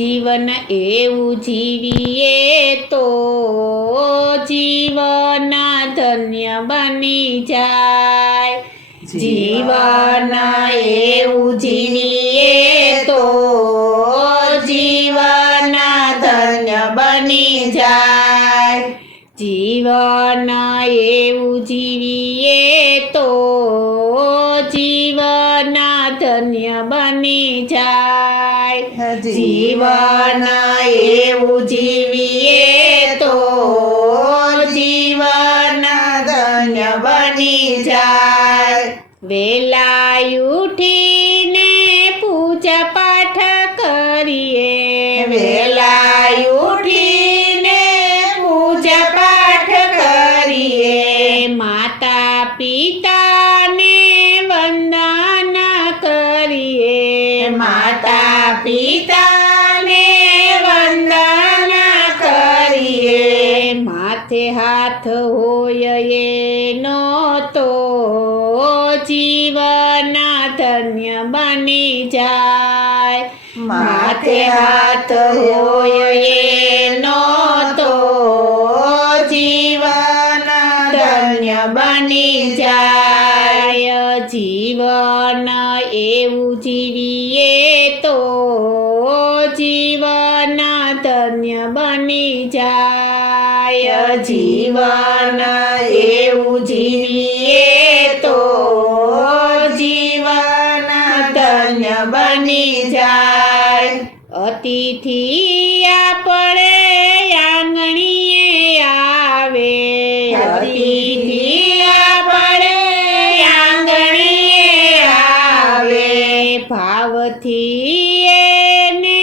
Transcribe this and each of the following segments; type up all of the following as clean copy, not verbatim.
જીવન એવું જીવીએ તો જીવન ધન્ય બની જાય। જીવન એવું જીવીએ તો જીવન ધન્ય બની જાય। જીવન એવું જીવીએ તો જીવન ધન્ય બની જાય। જીવન એવું જીવીએ તો જીવન ધન્ય બની જાય। વેલા ઉઠીને પૂજા પાઠ કરીએ, વેલા ઉઠીને પૂજા પાઠ કરીએ। માતા પિતાને વંદન કરીએ, માતા પિતાને વંદન કરીએ। માથે હાથ હોય એનો તો જીવન ધન્ય બની જાય। માથે હાથ હોય એનો તો જીવન ધન્ય બની જાય। જીવન એવું જીવીએ તો જીવન ધન્ય બની જાય। જીવન એવું જીવીએ તો જીવન ધન્ય બની જાય। અતિથિ આપણે આંગણીએ આવે, અતિથિ આપણે આંગણીએ આવે। ભાવથી એને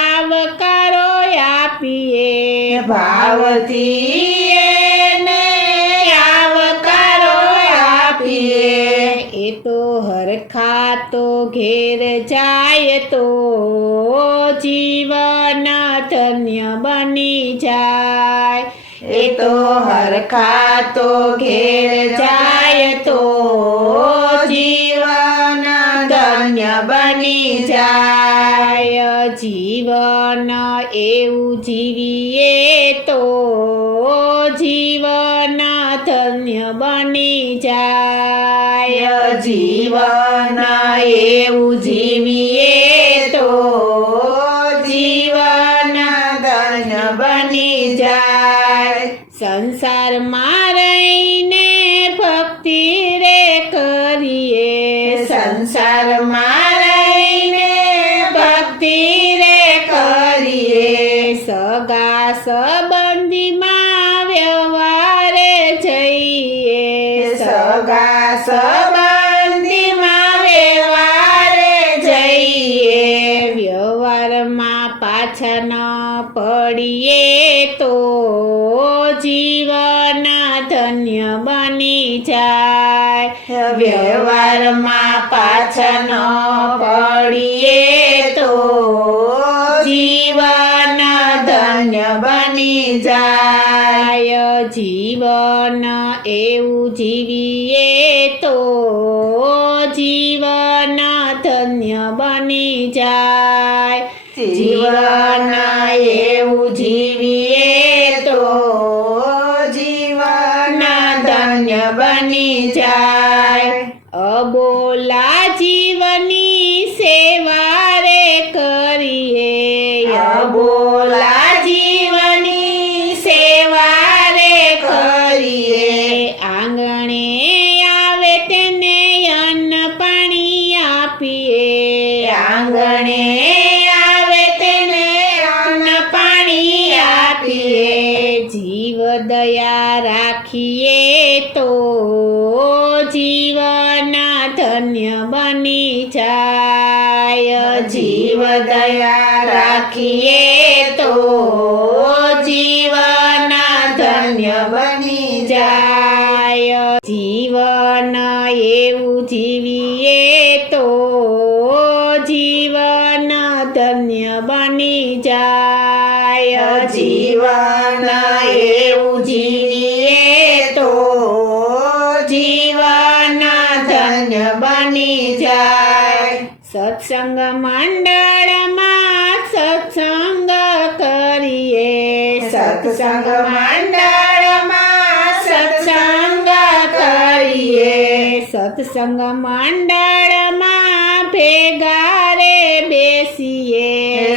આવકારો આપીએ, ભાવથી એને આવકારો આપીએ। એ તો હરખાતો ઘેર જાય તો જીવન ધન્ય બની જાય। એ તો હરખાતો ઘેર જાય તો જીવન ધન્ય બની જાય। જીવન એવું જીવીએ તો જીવન ધન્ય બની જાય। જીવન એવું જીવીએ તો જીવન ધન્ય બની જાય। સંસારમાં રહીને ભક્તિ રે કરીએ, સંસારમાં રહીને ભક્તિ રે કરીએ। સગા સંબંધીમાં વ્યવહારે જઈએ, સગા સંબંધીમાં વ્યવહારે જઈએ। વ્યવહારમાં પાછા ન પડીએ તો જીવન ધન્ય બની જાય। વ્યવહારમાં પાછા ન પડીએ તો જીવન ધન્ય બની જાય। જીવન એવું જીવીએ તો જીવન ધન્ય બની જાય। જીવન એવું જીવીએ તો જીવન ધન્ય બની જાય। અબોલા જીવની સેવા રે કરીએ, અબોલા જીવની સેવા રે કરીએ। આંગણે આવે તેને અન્ન પાણી આપીએ, આંગણે આવે તેને અન્ન પાણી આપીએ। જીવ દયા રાખીએ તો જીવન ધન્ય બની જાય। જીવ દયા રાખીએ તો જીવન ધન્ય બની જાય। જીવન એવું જીવીએ તો જીવન ધન્ય બની જાય। જીવન એવું જીવીએ તો જીવન ધન્ય બની જાય। સત્સંગ મંડળમાં સત્સંગ સત્સંગ મંડળમાં સત્સંગ કરીએ સત્સંગ મંડળમાં ભેગા રે બેસીએ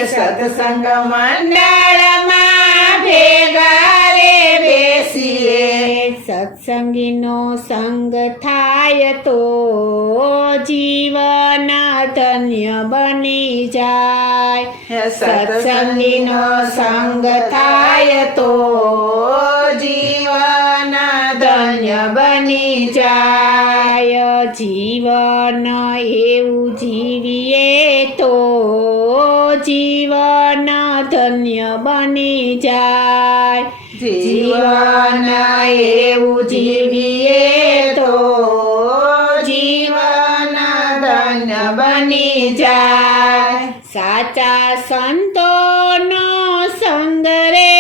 સત્સંગ મંડળમાં ભેગા રે બેસીએ સત્સંગીનો સંગ થાય તો જીવન ધન્ય બની જાય સત્સંગીનો સંગ થાય તો જીવન ધન્ય બની જાય જીવન એવું જીવીએ તો જીવન ધન્ય બની જાય જીવન એવું જીવીએ તો જીવન ધન્ય બની જાય સાચા સંતોનો સંગ રે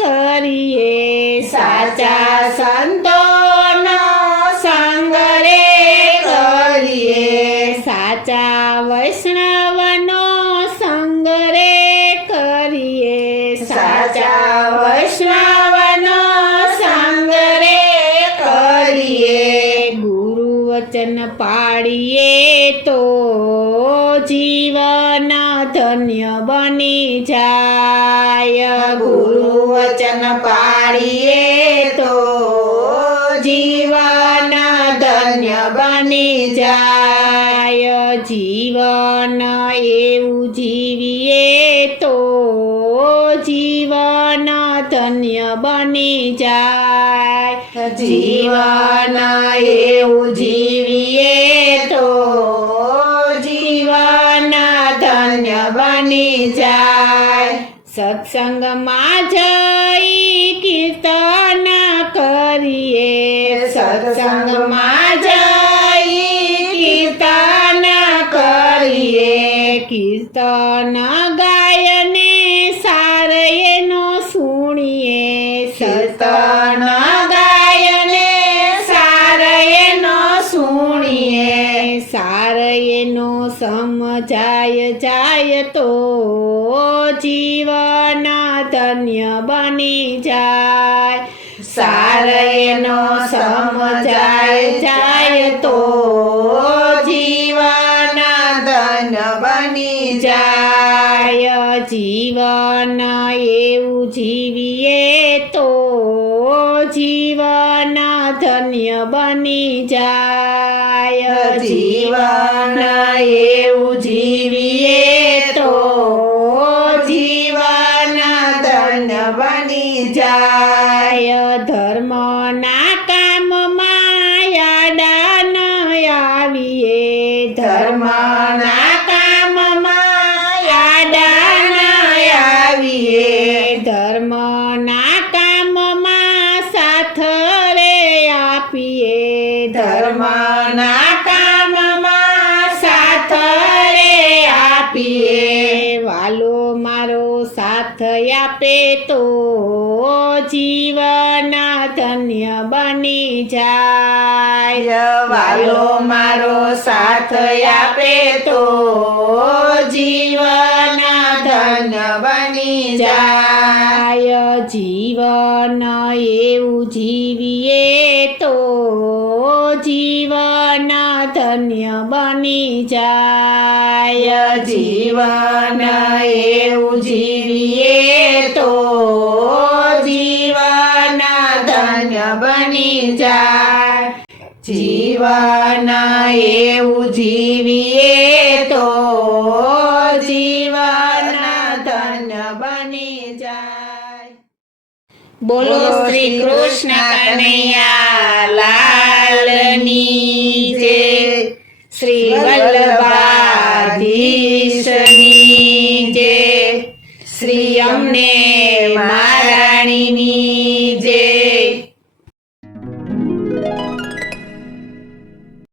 કરીએ સાચા સંતોનો સંગ રે કરીએ સાચા વૈષ્ણવનો સંગ રે કરીએ સાચા વૈષ્ણવનો સંગ રે કરીએ ગુરુ વચન પાળીએ તો જીવન ધન્ય બની જાય ગુરુ વચન પાળીએ તો જીવન ધન્ય બની જાય જીવન એવું જીવીએ તો જીવન ધન્ય બની જાય જીવન એવું જીવીએ તો જીવન ધન્ય બની જાય સત્સંગમાં જઈ કીર્તન કરીએ સત્સંગમાં જઈ કીર્તન કરીએ કીર્તન ગાયને સાર એનો સુણીએ કીર્તન ગાયને સાર એનો સુણીએ સાર એનો સમજાય જાય તો જીવન ધન્ય બની જાય સાર એનો સમજાય જાય તો જીવન ધન્ય બની જાય જીવન એવું જીવીએ તો જીવન ધન્ય બની જાય જીવન એવું જીવીએ તો જીવન ધન્ય બની જાય ધર્મના કામમાં આડા ન આવીએ ધર્મના કામમાં આડા ન આવીએ ધર્મના કામમાં સાથ રે આપીએ ધર્મના કામમાં સાથ રે આપીએ વાલો મારો સાથ આપે તો જીવન ધન્ય બની જાય વાલો મારો સાથ આપે તો જીવન ધન્ય બની જાય જીવન એવું જીવીએ તો જીવન ધન્ય બની જાય જીવન એવું જીવીએ તો જીવન ધન્ય બની જાય જીવન એવું જીવીએ તો જીવન ધન્ય બની જાય બોલો શ્રી કૃષ્ણ કનૈયા લાલની જય શ્રી વલ્લભા